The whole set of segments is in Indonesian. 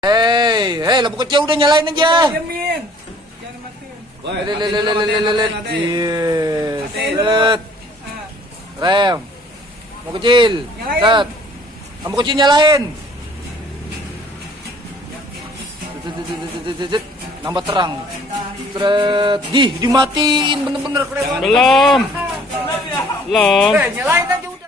Hei, lampu kecil udah nyalain aja. Diamin. Jangan matiin. Set. Rem. Lampu kecil. Set. Lampu kecil nyalain. Nambah terang. Set. Dimatiin bener-bener keren. Belum. Nyalain aja udah.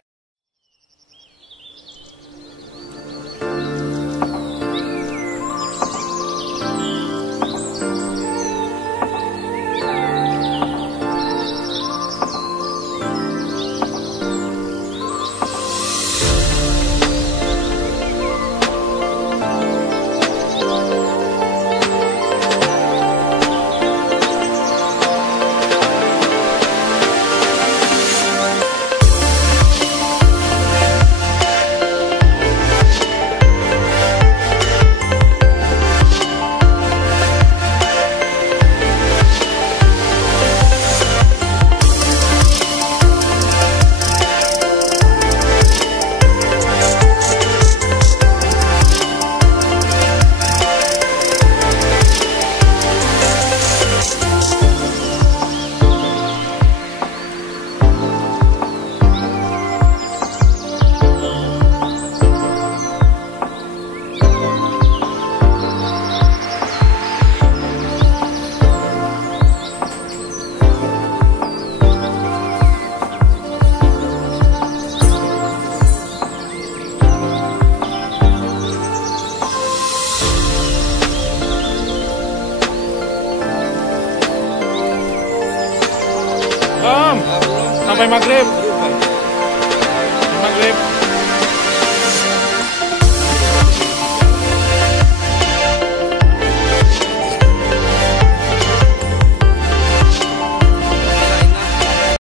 Sampai maghrib.